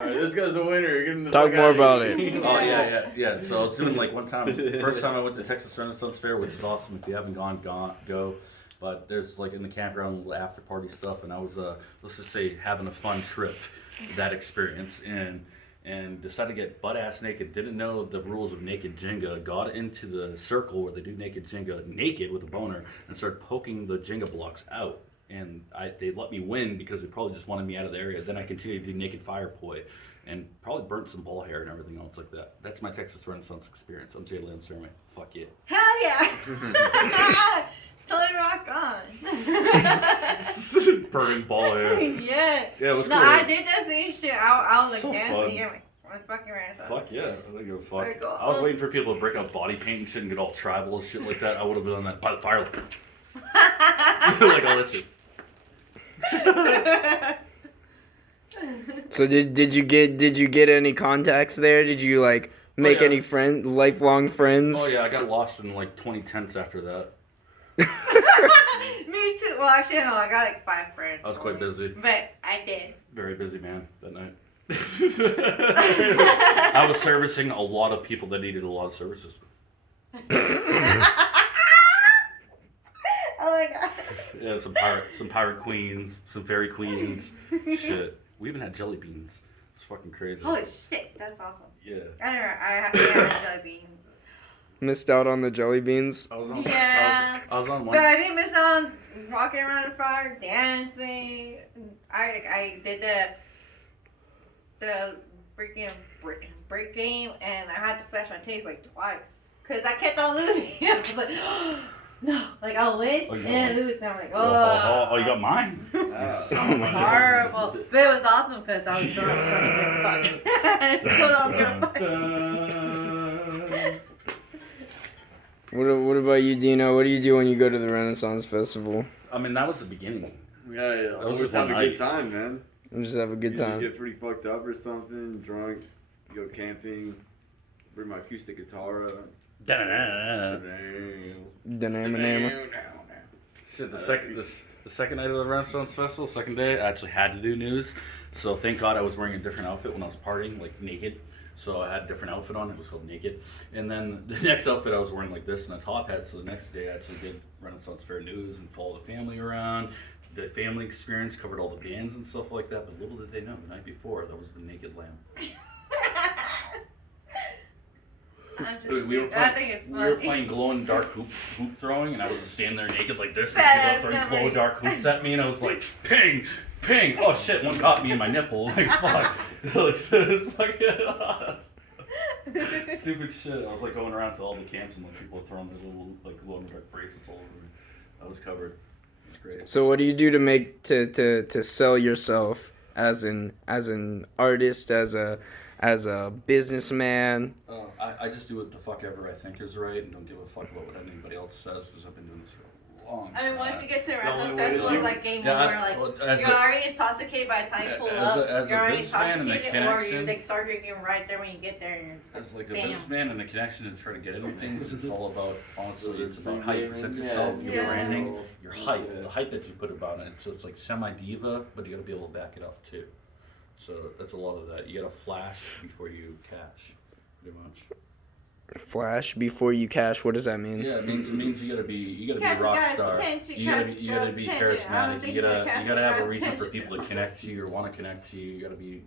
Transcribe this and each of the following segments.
All right, this guy's the winner. You're getting the Talk more about it. Oh yeah. So I was doing like one time, first time I went to Texas Renaissance Fair, which is awesome. If you haven't gone, go. But there's like in the campground little after party stuff, and I was let's just say having a fun trip, that experience, and decided to get butt ass naked. Didn't know the rules of naked Jenga. Got into the circle where they do naked Jenga naked with a boner, and started poking the Jenga blocks out. And they let me win because they probably just wanted me out of the area. Then I continued to do naked fire poi, and probably burnt some ball hair and everything else like that. That's my Texas Renaissance experience. I'm Jay Leon Cerme. Fuck yeah. Hell yeah! Totally rock on. Burning ball hair. Yeah. Yeah, it was No, cool. I did that same shit. I was like So dancing. fun. Yeah, like fucking Renaissance. Fuck yeah. I don't give a fuck. Very cool. I was waiting for people to break out body paint and shit and get all tribal and shit like that. I would have been on that by the fire. Like all this shit. So did you get any contacts there? Did you like make yeah. any lifelong friends? Oh yeah, I got lost in like 20 tents after that. Me too. Well, actually, no. I got like 5 friends. I was quite busy. But I did. Very busy man that night. I was servicing a lot of people that needed a lot of services. Oh my god. Yeah, some pirate queens, some fairy queens. Shit. We even had jelly beans. It's fucking crazy. Holy shit, that's awesome. Yeah. I had jelly beans. Missed out on the jelly beans. I was on. Yeah. I was on But one. I didn't miss out on walking around the fire, dancing. I did the freaking break game, and I had to flash my taste like twice. Because I kept on losing. I was like, no. Like, I'll win and then lose. And I'm like, Oh, you got mine. It was horrible. But it was awesome because I was trying to get fucked. I still don't get fucked. What about you, Dino? What do you do when you go to the Renaissance Festival? I mean, that was the beginning. Yeah, That was always just have one a good night. time, man. Just have a good Usually time. get pretty fucked up or something, drunk, go camping, bring my acoustic guitar up. Shit, the second night of the Renaissance Festival, second day, I actually had to do news. So thank God I was wearing a different outfit when I was partying, like naked. So I had a different outfit on. It was called Naked. And then the next outfit I was wearing like this and a top hat. So the next day I actually did Renaissance Fair news and followed the family around. The family experience, covered all the bands and stuff like that. But little did they know, the night before, that was the Naked Lamb. I think it's funny. We were playing glow in the dark hoop throwing, and I was just standing there naked like this, and Badass people were throwing memory. glow dark hoops at me, and I was like, ping, ping. Oh shit! One caught me in my nipple. Like fuck. Like, it was fucking stupid shit. I was like going around to all the camps, and like people were throwing their little like glow in the dark bracelets all over me. I was covered. It was great. So what do you do to make to sell yourself as an artist, as a businessman? I just do what the fuck ever I think is right, and don't give a fuck about what anybody else says, because I've been doing this for a long time. I mean, once you get to the It's the only Renaissance way to Festival, do it's it. like game Yeah, over. Like, you're already intoxicated by the time you pull up. as a You're already businessman and a intoxicated, or you connection- like start drinking right there when you get there. And you're As just like a bam. businessman and a connection and try to get into things, it's all about, honestly, it's about Big how you name, present yeah, yourself, your yeah. branding, your hype, Yeah. the hype that you put about it. So it's like semi-diva, but you gotta be able to back it up too. So that's a lot of that. You gotta flash before you cash, pretty much. Flash before you cash. What does that mean? Yeah, it means you gotta be a Catch rock guys' star. attention, You gotta catch be, you gotta girls' be attention. I don't charismatic. think You it's gotta like you gotta have a catching reason for guys' people to connect to you or want to connect to you. You gotta be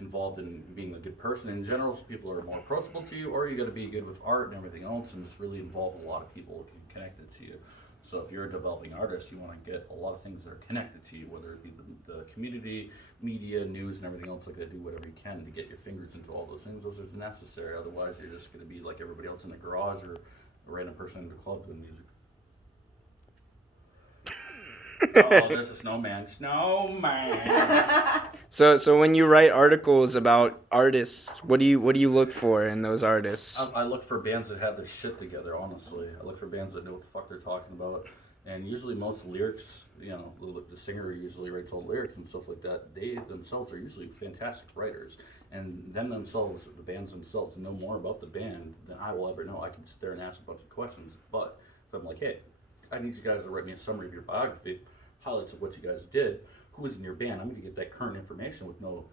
involved in being a good person in general, so people are more approachable to you, or you gotta be good with art and everything else, and just really involve a lot of people connected to you. So if you're a developing artist, you want to get a lot of things that are connected to you, whether it be the community, media, news, and everything else like that. Do whatever you can to get your fingers into all those things. Those are necessary. Otherwise, you're just going to be like everybody else in the garage or a random person in the club doing music. Oh, there's a snowman. Snowman. So when you write articles about artists, what do you look for in those artists? I look for bands that have their shit together, honestly. I look for bands that know what the fuck they're talking about. And usually most lyrics, you know, the singer usually writes all the lyrics and stuff like that. They themselves are usually fantastic writers. And them themselves, the bands themselves, know more about the band than I will ever know. I can sit there and ask a bunch of questions. But if I'm like, hey, I need you guys to write me a summary of your biography, highlights of what you guys did, who was in your band, I'm going to get that current information with no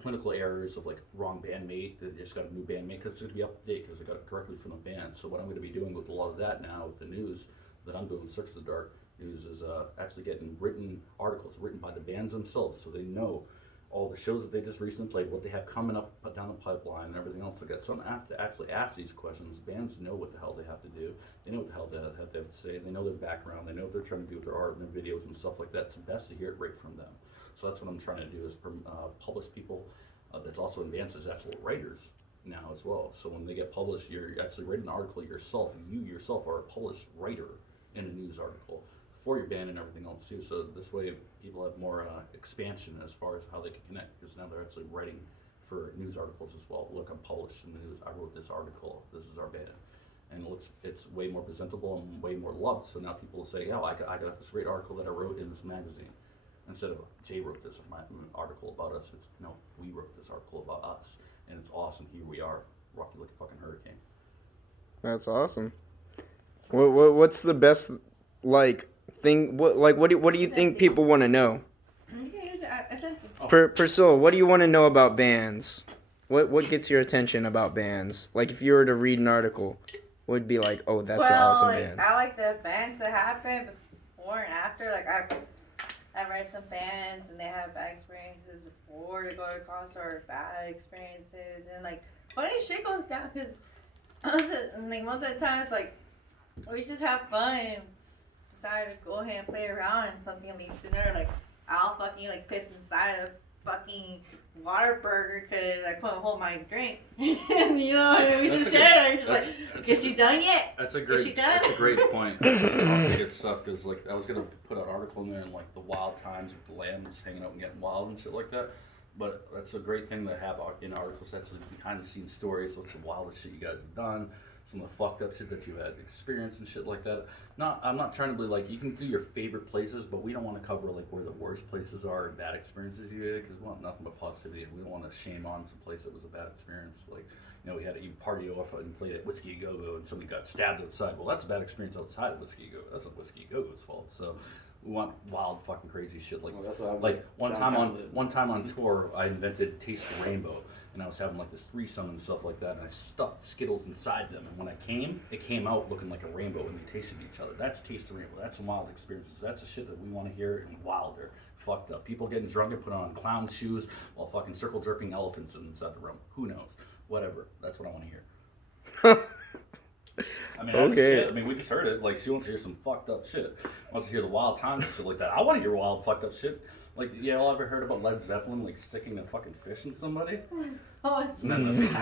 clinical errors of like wrong bandmate. They just got a new bandmate because it's going to be up to date because I got it directly from the band. So what I'm going to be doing with a lot of that now with the news that I'm doing, Circus of the Dark news, is actually getting written articles written by the bands themselves, so they know all the shows that they just recently played, what they have coming up down the pipeline, and everything else like that. So I'm have to actually ask these questions. Bands know what the hell they have to do. They know what the hell they have to say. They know their background. They know what they're trying to do with their art and their videos and stuff like that. It's best to hear it right from them. So that's what I'm trying to do, is publish people that's also in bands as actual writers now as well. So when they get published, you're actually writing an article yourself, and you yourself are a published writer in a news article for your band and everything else too. So this way people have more expansion as far as how they can connect, because now they're actually writing for news articles as well. Look, I'm published in the news. I wrote this article. This is our band. And it's way more presentable and way more loved. So now people will say, yeah, I got this great article that I wrote in this magazine. Instead of Jay wrote this article about us, it's no, we wrote this article about us. And it's awesome. Here we are, rocky like a fucking hurricane. That's awesome. What's the best thing? What do you think people want to know? Priscilla, what do you want to know about bands? What gets your attention about bands? Like if you were to read an article, would be like, oh, that's an awesome band. I like the bands that happen before and after. Like I read some bands and they have bad experiences before they go across, or bad experiences, and like funny shit goes down because like most of the time it's like we just have fun and decide to go ahead and play around, and something leads to another. Like I'll fucking like piss inside a fucking water burger because I couldn't hold my drink. And you know, and we just share it. Just like, is she done yet? That's a great point. That's good stuff, because like I was gonna put an article in there in like the wild times with the land just hanging out and getting wild and shit like that. But that's a great thing to have in articles, actually behind the scenes stories. What's the wildest shit you guys have done? Some of the fucked up shit that you had experienced and shit like that. I'm not trying to be like, you can do your favorite places, but we don't want to cover like where the worst places are and bad experiences you had, because we want nothing but positivity. We don't want to shame on some place that was a bad experience. Like, you know, we had a party off and played at Whiskey Go Go and somebody got stabbed outside. Well, that's a bad experience outside of Whiskey Go Go. That's not Whiskey Go Go's fault. So we want wild fucking crazy shit. Like, one time on tour, I invented Taste the Rainbow. And I was having like this threesome and stuff like that, and I stuffed Skittles inside them. And when it came out looking like a rainbow, and they tasted each other. That's Taste the Rainbow. That's some wild experiences. That's the shit that we want to hear, and wilder. Fucked up. People getting drunk and putting on clown shoes while fucking circle jerking elephants inside the room. Who knows? Whatever. That's what I want to hear. I mean, that's shit. I mean, we just heard it. Like, she wants to hear some fucked up shit. Wants to hear the wild times and shit like that. I want to hear wild fucked up shit. Like, y'all ever heard about Led Zeppelin, like, sticking a fucking fish in somebody? Oh, And then the shit like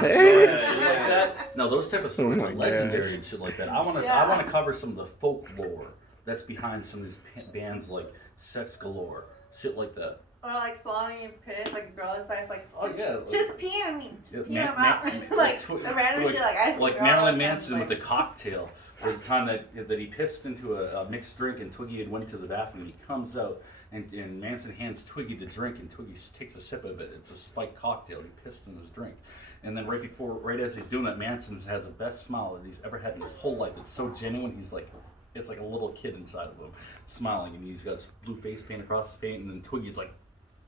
that? No, those type of stories are legendary and shit like that. I want to cover some of the folklore that's behind some of these bands, like Sex Galore, shit like that. Or like swallowing your piss, like a girl decides like, just, just pee on me, just pee on out. Like the random shit, like I like Marilyn Manson with the cocktail. There's a time that he pissed into a mixed drink, and Twiggy had went to the bathroom. He comes out, and Manson hands Twiggy the drink, and Twiggy takes a sip of it. It's a spiked cocktail. He pissed in his drink. And then right as he's doing that, Manson has the best smile that he's ever had in his whole life. It's so genuine. He's like, it's like a little kid inside of him, smiling, and he's got his blue face paint across his paint, and then Twiggy's like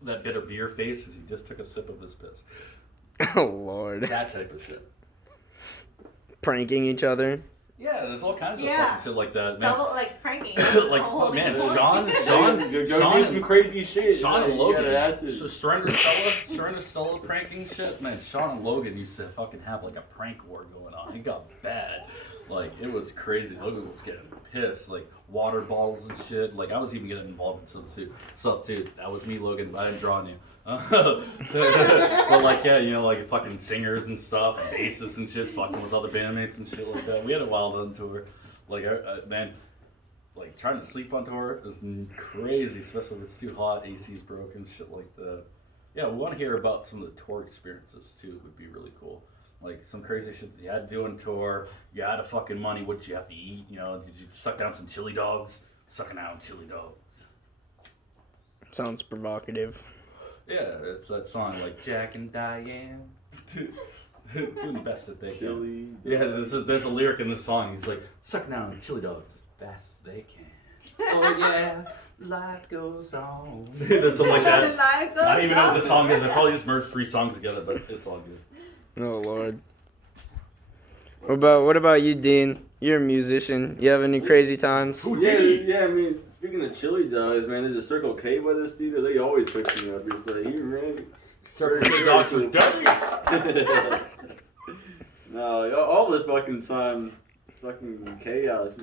that bitter beer face as he just took a sip of his piss. Oh Lord. That type of shit. Pranking each other. Yeah, there's all kinds of fucking shit like that, man. Double, like pranking. Like, man, Sean, do some crazy shit. Sean and Logan, Surrender Stella pranking shit. Man, Sean and Logan used to fucking have like a prank war going on. It got bad. Like, it was crazy. Logan was getting pissed. Like, water bottles and shit. Like, I was even getting involved in some stuff too. That was me, Logan. I didn't draw on you. But like, yeah, you know, like fucking singers and stuff, and bassists and shit, fucking with other bandmates and shit like that. We had a wild on tour. Like, man, like trying to sleep on tour is crazy, especially if it's too hot, AC's broken, shit like that. Yeah, we want to hear about some of the tour experiences too. Would be really cool. Like some crazy shit that you had to do on tour. You had of fucking money. What did you have to eat? You know, did you suck down some chili dogs? Sucking down chili dogs. Sounds provocative. Yeah, it's that song like Jack and Diane doing the best that they can. Yeah, there's a lyric in this song. He's like, sucking down chili dogs as fast as they can. Oh yeah, life goes on. There's something like that. Life goes I don't even know what on. the song is. I probably just merged 3 songs together, but it's all good. Oh Lord. What about you, Dean? You're a musician. You have any crazy times? Yeah, I mean, speaking of chili dogs, man, there's a Circle K by this dude. They always hook me up. It's like, you man. Circle K dogs with W's. No, all the fucking time, it's fucking chaos.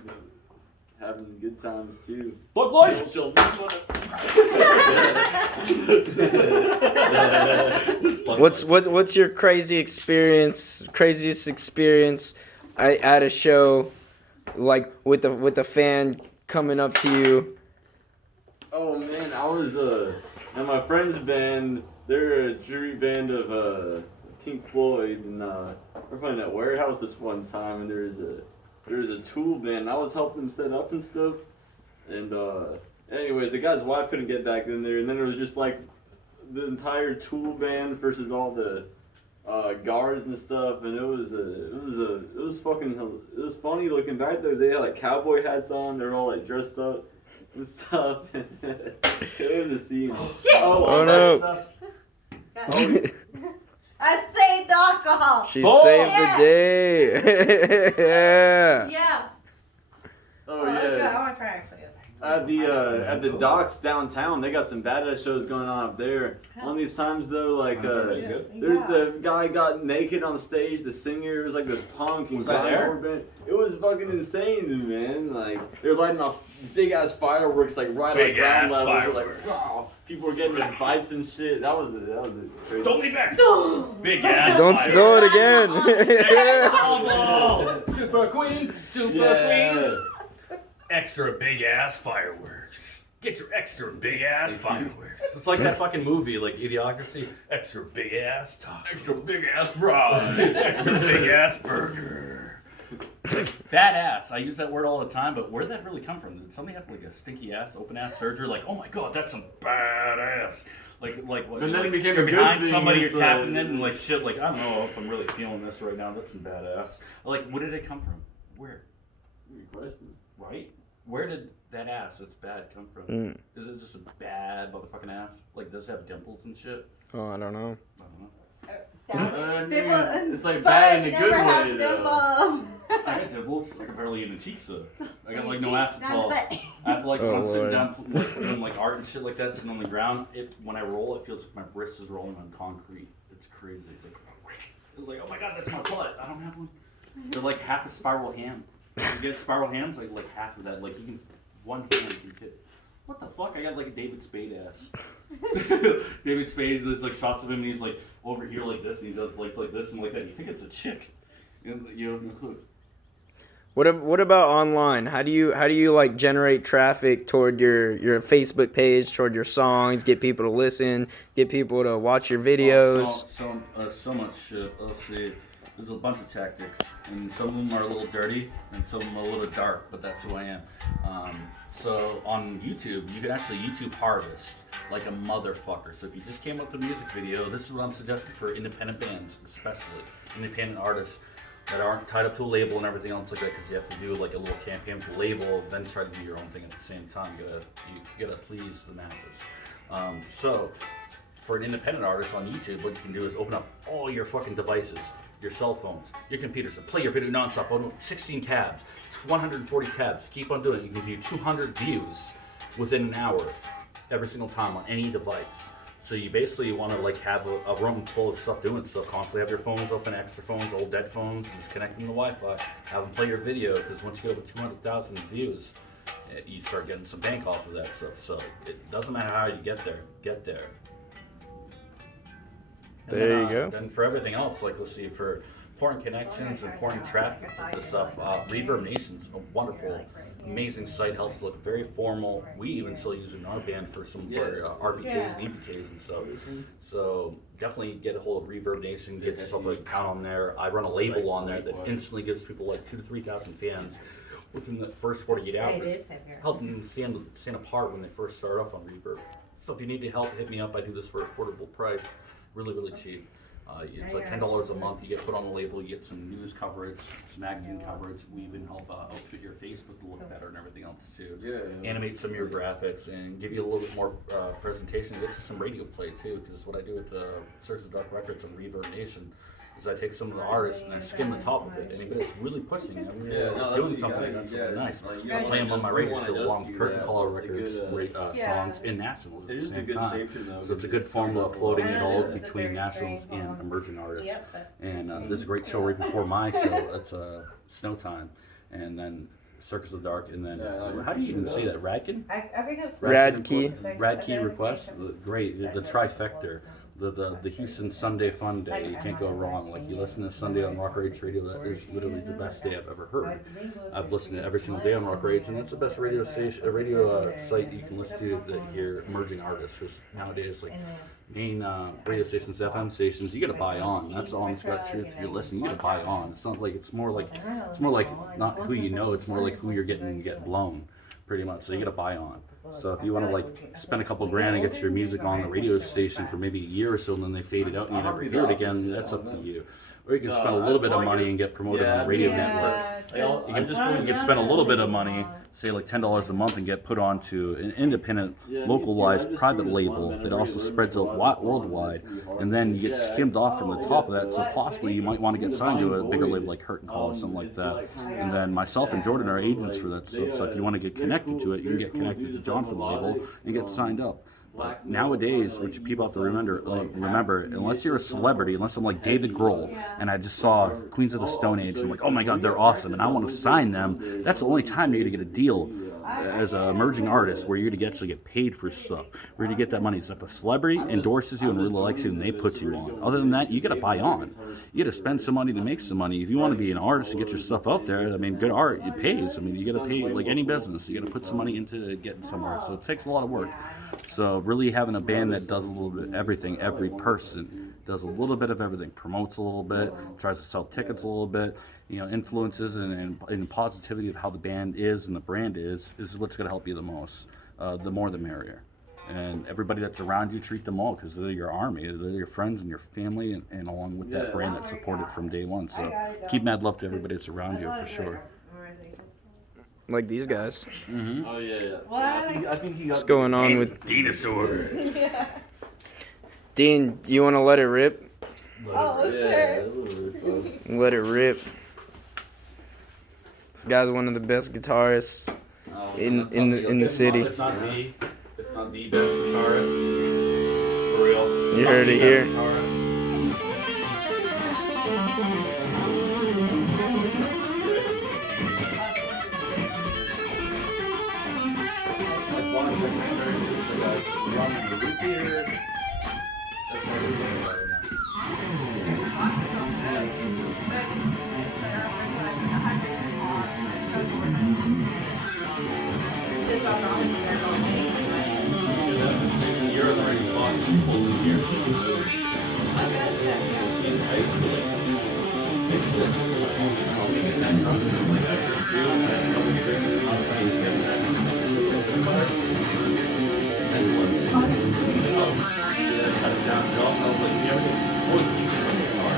Having good times too. Bud Light. What's your craziest experience at a show, like with a fan coming up to you? Oh man, I was in my friend's band. They're a jury band of Pink Floyd, and we're playing at Warehouse this one time, and there was a Tool band. And I was helping them set up and stuff. And anyways, the guy's wife couldn't get back in there, and then it was just like the entire Tool band versus all the guards and stuff, and it was funny looking back there. They had like cowboy hats on. They were all like dressed up and stuff. It was a scene. Oh no! I saved alcohol. She saved the day. Yeah. Yeah. Oh That's good. yeah. I want to try actually. At the docks downtown, they got some badass shows going on up there. One of these times though, like the guy got naked on stage. The singer was like this punk and Was that there? band. It was fucking insane, man. Like they were lighting off big ass fireworks, like right Big on ground ass level. So, fireworks. like, wow, people were getting in fights and shit. That was crazy. Don't be back. Big ass. Don't fire. spill it again. Combo. Super Queen. Super Yeah. Queen. Extra big ass fireworks. Get your extra big ass fireworks. It's like that fucking movie, like Idiocracy. Extra big ass taco. Extra big ass fry. Extra big ass burger. Badass. I use that word all the time, but where did that really come from? Did somebody have like a stinky ass, open ass surgery? Like, oh my god, that's some badass. Like what? And then it like, became you're a good behind thing, somebody, you're it's tapping like- in and like shit. Like I don't know if I'm really feeling this right now. That's some badass. Like, where did it come from? Where? Good question. Right? Where did that ass that's bad come from? Mm. Is it just a bad motherfucking ass? Like, does it have dimples and shit? Oh, I don't know. I don't know. I mean, Dimples, it's like but bad in a never good have way, though. dimples. I got dimples. I can barely eat the cheeks though. I got like no Cheeks, ass at not all. butt. I have to like when Oh, I'm sitting Lord. down like, doing like art and shit like that, sitting on the ground. When I roll, it feels like my wrist is rolling on concrete. It's crazy. It's like oh my god, that's my butt. I don't have one. They're like half a spiral ham. You get spiral hams, like half of that. Like you can one hand can fit. What the fuck? I got like a David Spade ass. David Spade. There's like shots of him, and he's like over here like this, and he does legs like this and like that. You think it's a chick? You have no clue. What about online? How do you like generate traffic toward your Facebook page, toward your songs, get people to listen, get people to watch your videos? Oh, so much shit. Let's see. There's a bunch of tactics, and some of them are a little dirty, and some of them are a little dark, but that's who I am. So on YouTube, you can actually YouTube harvest like a motherfucker. So if you just came up with a music video, this is what I'm suggesting for independent bands, especially independent artists that aren't tied up to a label and everything else like that, because you have to do like a little campaign with the label, then try to do your own thing at the same time. You gotta please the masses. So for an independent artist on YouTube, what you can do is open up all your fucking devices, your cell phones, your computers, and play your video nonstop. Open up 16 tabs, 140 tabs. Keep on doing it. You can do 200 views within an hour every single time on any device. So you basically want to like have a room full of stuff doing stuff constantly. Have your phones open, extra phones, old dead phones, and just connect them to Wi-Fi. Have them play your video, because once you get over 200,000 views, you start getting some bank off of that stuff. So it doesn't matter how you get there. Get there. And There then, you go. Then for everything else, like let's see, for important connections and important traffic and stuff, Reverb Nation's a wonderful, amazing site. Helps look very formal. We even still use it in our band for some of our RPKs and EPKs and stuff. So definitely get a hold of Reverb Nation. Get yourself an account on there. I run a label on there that instantly gives people like 2,000 to 3,000 fans within the first 48 hours. Helping them stand apart when they first start off on Reverb. So if you need help, hit me up. I do this for an affordable price. Really, really cheap. It's like $10 a month. You get put on the label. You get some news coverage, some magazine coverage. We even help outfit your Facebook to look better and everything else too. Yeah. Animate some of your graphics and give you a little bit more presentation. Get you some radio play too, because what I do with the Circus of the Dark Records and Reverb Nation is I take some of the artists and I skim the top of it. Anybody that's really pushing, doing something that's nice. I play them on my radio show along with Curtain Call Records songs and nationals at the same time. So it's a good formula of floating it all between nationals and emerging artists. And this is a great show right before my show. It's Snow Time, and then Circus of the Dark, and then how do you even say that? Radkin? Radkey Request. Great, the trifecta. The Houston Sunday Fun Day, you can't go wrong. Like, you listen to Sunday on Rock Rage Radio, that is literally the best day I've ever heard. I've listened to it every single day on Rock Rage, and that's the best radio site you can listen to that you hear emerging artists. Because nowadays, like, main radio stations, FM stations, you gotta buy on. That's the honest gut truth. If you're listening, you gotta buy on. It's not like it's more like not who you know. It's more like who you're getting blown, pretty much. So you gotta buy on. So if you want to like spend a couple grand and get your music on the radio station for maybe a year or so, and then they fade it out and you never hear it again, that's up to you. Or you can spend a little bit of money and get promoted on the radio network. You can spend a little bit of money, say like $10 a month, and get put onto an independent, localized, private label that also spreads out worldwide. And then you get skimmed off from the top of that, so possibly you might want to get signed to a bigger label like Curtain Call or something like that. And then myself and Jordan are agents for that stuff, so if you want to get connected to it, you can get connected to John for the label and get signed up. But nowadays, which people have to remember, unless you're a celebrity, unless I'm like David Grohl, and I just saw Queens of the Stone Age, and I'm like, oh my God, they're awesome, and I want to sign them, that's the only time you're going to get a deal as an emerging artist where you're going to actually get paid for stuff. Where you get that money is if a celebrity endorses you and really likes you and they put you on. Other than that, you got to buy on. You got to spend some money to make some money. If you want to be an artist and get your stuff out there, I mean, good art, it pays. I mean, you got to pay like any business. You got to put some money into getting somewhere. So it takes a lot of work. So really having a band that does a little bit of everything, every person does a little bit of everything, promotes a little bit, tries to sell tickets a little bit, influences and positivity of how the band is and the brand is what's going to help you the most. The more the merrier. And everybody that's around you, treat them all, because they're your army, they're your friends and your family, and along with that brand that supported from day one. So keep mad love to everybody that's around you, for sure. Like these guys. Mm-hmm. Oh yeah. What? I think he got. What's going on with Dinosaur? Dean? You want to let it rip? Oh shit. Let it rip. This guy's one of the best guitarists in the city. If not the best guitarist, for real. You heard it here. You're in the right spot. She pulls in here too. Basically, that's how we get that drum. Like that trick too, and then a couple tricks, and I was like, just get that and cut it down. But also, like, you ever always keep it in the car.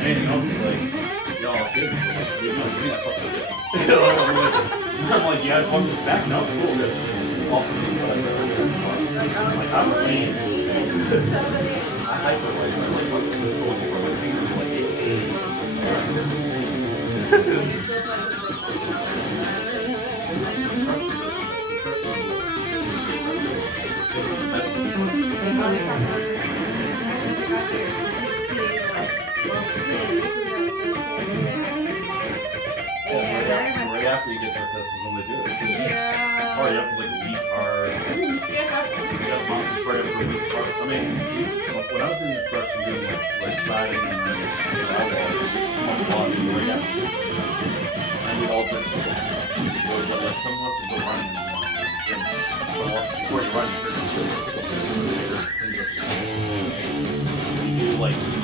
Anything else is like, y'all kids, so like, give me that fucking shit. I'm like, you guys want this back? No, cool, good. I'm clean. I hype it like, my fingers like, this is clean. Right after you get drug tests is when they do it. Too. Yeah. Or you have to like leap hard. You got a monkey party for leap hard. I mean, when I was in construction doing like siding and drywall, smoke water, you know, yeah. And we all drink a couple of but like some of us would go running in the gyms. So before you run, you drink a shit. You do like